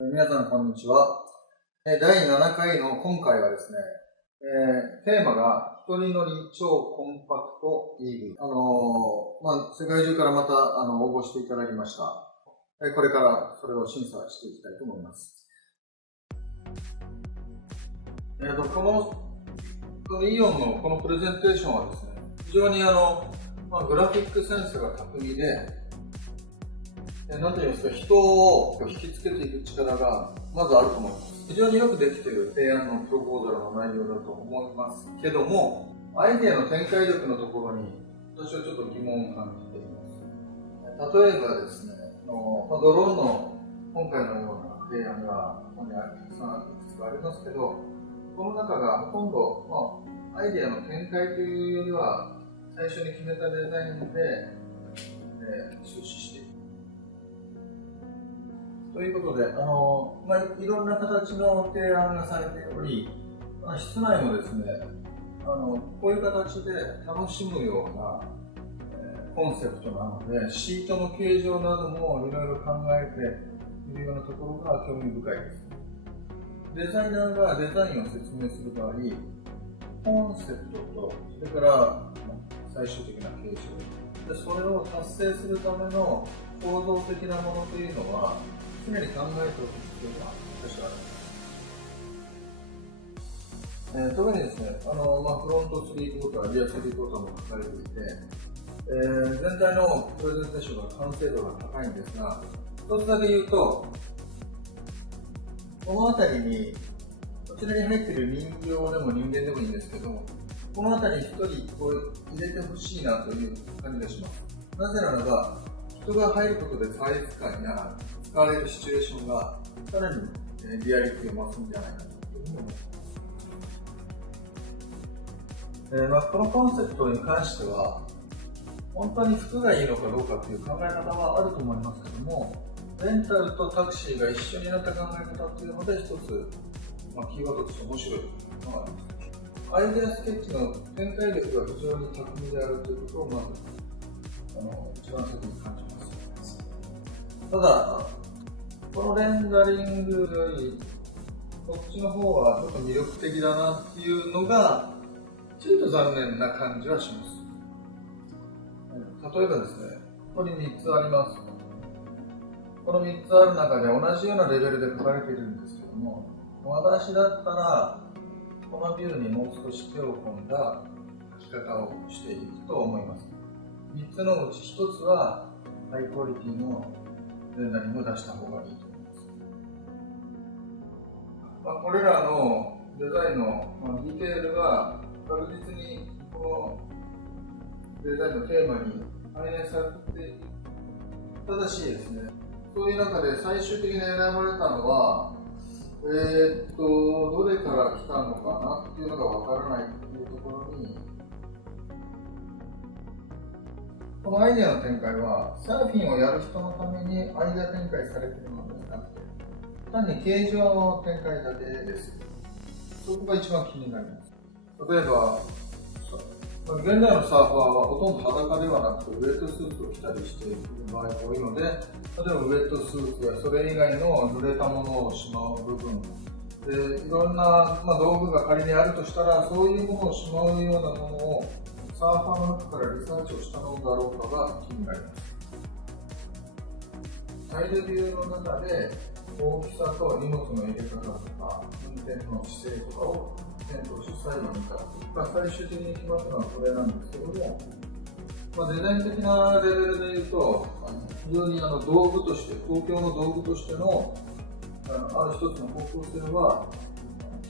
皆さんこんにちは。第7回の今回はですね、テーマが一人乗り超コンパクト EV。世界中からまた応募していただきました。これからそれを審査していきたいと思います。このイオンのこのプレゼンテーションはですね、非常にグラフィックセンスが巧みで、なんと言いますか、人を引きつけていく力がまずあると思います。非常によくできている提案のプロポーザルの内容だと思いますけども、アイデアの展開力のところに私はちょっと疑問を感じています。例えばですね、ドローンの今回のような提案がここにたくさんいくつかありますけど、この中がほとんど、アイデアの展開というよりは最初に決めたデザインで、出資している。ということで、いろんな形の提案がされており、室内もですね、こういう形で楽しむような、コンセプトなので、シートの形状などもいろいろ考えているようなところが興味深いです。デザイナーがデザインを説明する場合、コンセプトと、それから最終的な形状で、それを達成するための構造的なものというのは常に考えておく必要が私はあります。特にですね、フロント3クォーター、リア3クォーターも書かれていて、全体のプレゼンテーションの完成度が高いんですが、一つだけ言うと、この辺りに、こちらに入っている人形でも人間でもいいんですけど、この辺りに一人こう入れてほしいなという感じがします。なぜならば、人が入ることでサイズ感や使われるシチュエーションがさらにリアリティを増すんじゃないかというふうに思います。このコンセプトに関しては、本当に服がいいのかどうかという考え方はあると思いますけども、レンタルとタクシーが一緒になった考え方というので、一つ、キーワードとして面白いのがあります。アイデアスケッチの展開力が非常に巧みであるということをまず一番先に感じます。ただ、このレンダリングよりこっちの方はちょっと魅力的だなっていうのがちょっと残念な感じはします。例えばですね、ここに3つあります。この3つある中で同じようなレベルで書かれているんですけども、私だったらこのビューにもう少し手を込んだ書き方をしていくと思います。3つのうち1つはハイクオリティのレンダリングを出した方がいいと思います。これらのデザインのディテールが確実にこのデザインのテーマに反映されている。ただしですね、そういう中で最終的に選ばれたのは、どれから来たのかなっていうのがわからないというところに、このアイデアの展開は、サーフィンをやる人のためにアイデア展開されているのではなくて、単に形状の展開だけです。そこが一番気になります。例えば、現代のサーファーはほとんど裸ではなくて、ウェットスーツを着たりしている場合が多いので、例えばウェットスーツやそれ以外の濡れたものをしまう部分、でいろんな、道具が仮にあるとしたら、そういうものをしまうようなものをサーファーの中からリサーチをしたのだろうかが気になります。サイドビューの中で大きさと荷物の入れ方とか運転の姿勢とかを検討し最後に見た。最終的に決まったのはこれなんですけども、デザイン的なレベルでいうと非常に道具として、公共の道具としてのある一つの方向性は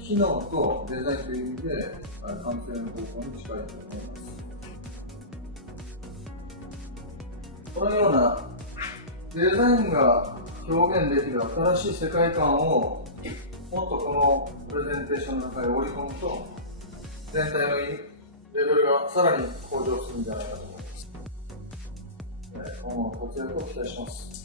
機能とデザインという意味で完成の方向に近いと思います。このようなデザインが表現できる新しい世界観をもっとこのプレゼンテーションの中に織り込むと全体のレベルがさらに向上するんじゃないかと思います。今後の活躍を期待します。